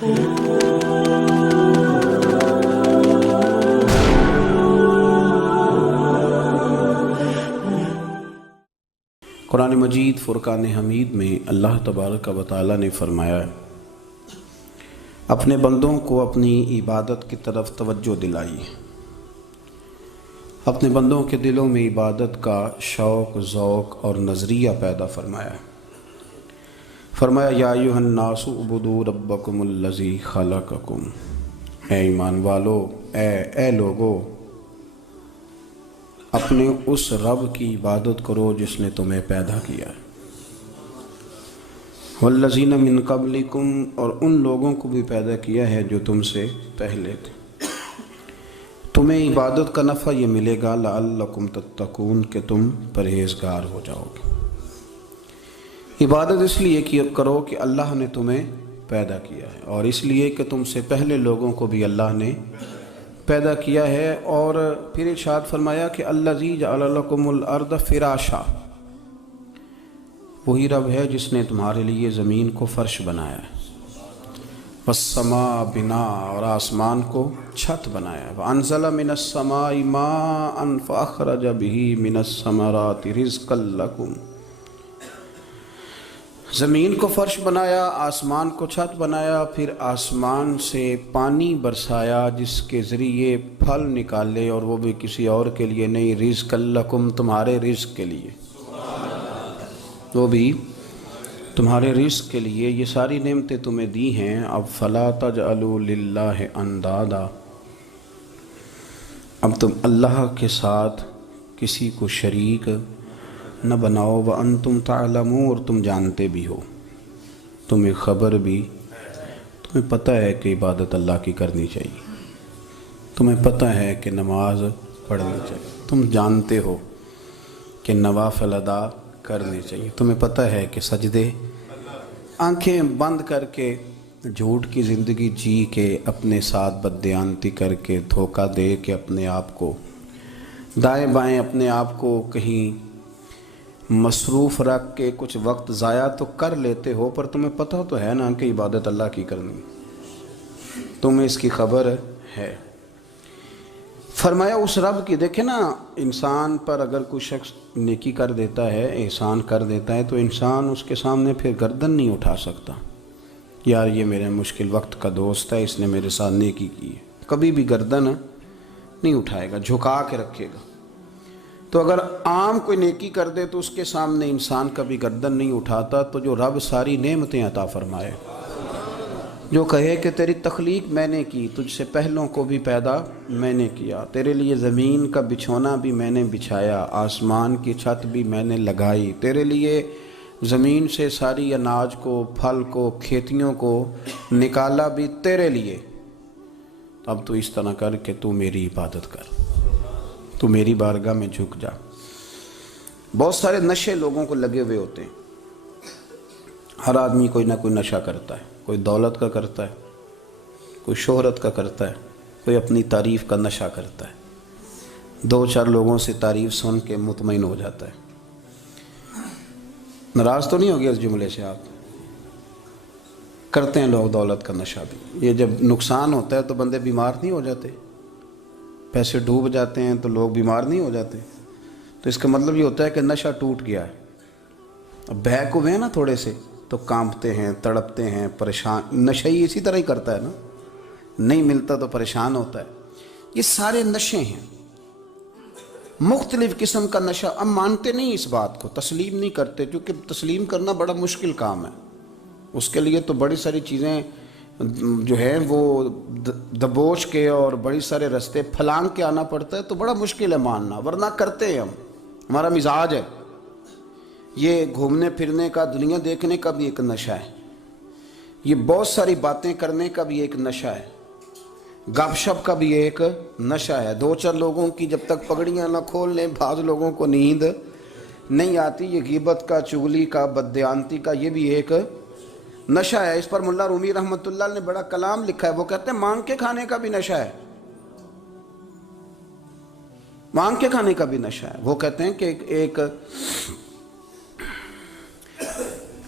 قرآن مجید فرقان حمید میں اللہ تبارک و تعالی نے فرمایا ہے، اپنے بندوں کو اپنی عبادت کی طرف توجہ دلائی، اپنے بندوں کے دلوں میں عبادت کا شوق، ذوق اور نظریہ پیدا فرمایا ہے۔ فرمایا یا ایھا الناس اعبدوا ربکم الذی خلقکم، اے ایمان والو، اے لوگو، اپنے اس رب کی عبادت کرو جس نے تمہیں پیدا کیا ہے، والذین من قبلکم، اور ان لوگوں کو بھی پیدا کیا ہے جو تم سے پہلے تھے۔ تمہیں عبادت کا نفع یہ ملے گا لعلکم تتقون، کہ تم پرہیزگار ہو جاؤ گے۔ عبادت اس لیے کرو کہ اللہ نے تمہیں پیدا کیا ہے، اور اس لیے کہ تم سے پہلے لوگوں کو بھی اللہ نے پیدا کیا ہے۔ اور پھر ارشاد فرمایا کہ الذی جعل لکم الارض فراشا، وہی رب ہے جس نے تمہارے لیے زمین کو فرش بنایا ہے، والسماء بناء، اور آسمان کو چھت بنایا ہے، وانزل من السماء ماء فاخرج به من الثمرات رزقا لکم، زمین کو فرش بنایا، آسمان کو چھت بنایا، پھر آسمان سے پانی برسایا جس کے ذریعے پھل نکالے، اور وہ بھی کسی اور کے لیے نہیں، رزق لکم، تمہارے رزق کے لیے، وہ بھی تمہارے رزق کے لیے۔ یہ ساری نعمتیں تمہیں دی ہیں، اب فلا تجعلوا للہ اندادا، اب تم اللہ کے ساتھ کسی کو شریک نہ بناؤ، وانتم تعلمون، اور تم جانتے بھی ہو، تمہیں خبر بھی، تمہیں پتہ ہے کہ عبادت اللہ کی کرنی چاہیے، تمہیں پتہ ہے کہ نماز پڑھنی چاہیے، تم جانتے ہو کہ نوافل ادا کرنے چاہیے، تمہیں پتہ ہے کہ سجدے آنکھیں بند کر کے جھوٹ کی زندگی جی کے، اپنے ساتھ بددیانتی کر کے، دھوکہ دے کے، اپنے آپ کو دائیں بائیں، اپنے آپ کو کہیں مصروف رکھ کے کچھ وقت ضائع تو کر لیتے ہو، پر تمہیں پتہ تو ہے نا کہ عبادت اللہ کی کرنی، تمہیں اس کی خبر ہے۔ فرمایا اس رب کی، دیکھیں نا، انسان پر اگر کوئی شخص نیکی کر دیتا ہے، احسان کر دیتا ہے، تو انسان اس کے سامنے پھر گردن نہیں اٹھا سکتا، یار یہ میرے مشکل وقت کا دوست ہے، اس نے میرے ساتھ نیکی کی ہے، کبھی بھی گردن نہیں اٹھائے گا، جھکا کے رکھے گا۔ تو اگر عام کوئی نیکی کر دے تو اس کے سامنے انسان کبھی گردن نہیں اٹھاتا، تو جو رب ساری نعمتیں عطا فرمائے، جو کہے کہ تیری تخلیق میں نے کی، تجھ سے پہلوں کو بھی پیدا میں نے کیا، تیرے لیے زمین کا بچھونا بھی میں نے بچھایا، آسمان کی چھت بھی میں نے لگائی، تیرے لیے زمین سے ساری اناج کو، پھل کو، کھیتیوں کو نکالا بھی تیرے لیے، اب تو اس طرح کر کہ تو میری عبادت کر، تو میری بارگاہ میں جھک جا۔ بہت سارے نشے لوگوں کو لگے ہوئے ہوتے ہیں، ہر آدمی کوئی نہ کوئی نشہ کرتا ہے، کوئی دولت کا کرتا ہے، کوئی شہرت کا کرتا ہے، کوئی اپنی تعریف کا نشہ کرتا ہے، دو چار لوگوں سے تعریف سن کے مطمئن ہو جاتا ہے۔ ناراض تو نہیں ہو گیا اس جملے سے آپ؟ کرتے ہیں لوگ دولت کا نشہ بھی، یہ جب نقصان ہوتا ہے تو بندے بیمار نہیں ہو جاتے، پیسے ڈوب جاتے ہیں تو لوگ بیمار نہیں ہو جاتے، تو اس کا مطلب یہ ہوتا ہے کہ نشہ ٹوٹ گیا ہے۔ اب بہک ہوئے ہیں نا تھوڑے سے تو کانپتے ہیں، تڑپتے ہیں، پریشان، نشہ ہی اسی طرح ہی کرتا ہے نا، نہیں ملتا تو پریشان ہوتا ہے۔ یہ سارے نشے ہیں، مختلف قسم کا نشہ۔ ہم مانتے نہیں اس بات کو، تسلیم نہیں کرتے، کیونکہ تسلیم کرنا بڑا مشکل کام ہے، اس کے لیے تو بڑی ساری چیزیں جو ہیں وہ دبوچ کے اور بڑی سارے رستے پھلانگ کے آنا پڑتا ہے، تو بڑا مشکل ہے ماننا، ورنہ کرتے ہیں ہم، ہمارا مزاج ہے۔ یہ گھومنے پھرنے کا، دنیا دیکھنے کا بھی ایک نشہ ہے، یہ بہت ساری باتیں کرنے کا بھی ایک نشہ ہے، گپ شپ کا بھی ایک نشہ ہے۔ دو چار لوگوں کی جب تک پگڑیاں نہ کھول لیں، بعض لوگوں کو نیند نہیں آتی، یہ غیبت کا، چغلی کا، بددیانتی کا، یہ بھی ایک نشہ ہے۔ اس پر ملا رومی رحمۃ اللہ نے بڑا کلام لکھا ہے، وہ کہتے ہیں مانگ کے کھانے کا بھی نشہ ہے، مانگ کے کھانے کا بھی نشہ ہے۔ وہ کہتے ہیں کہ ایک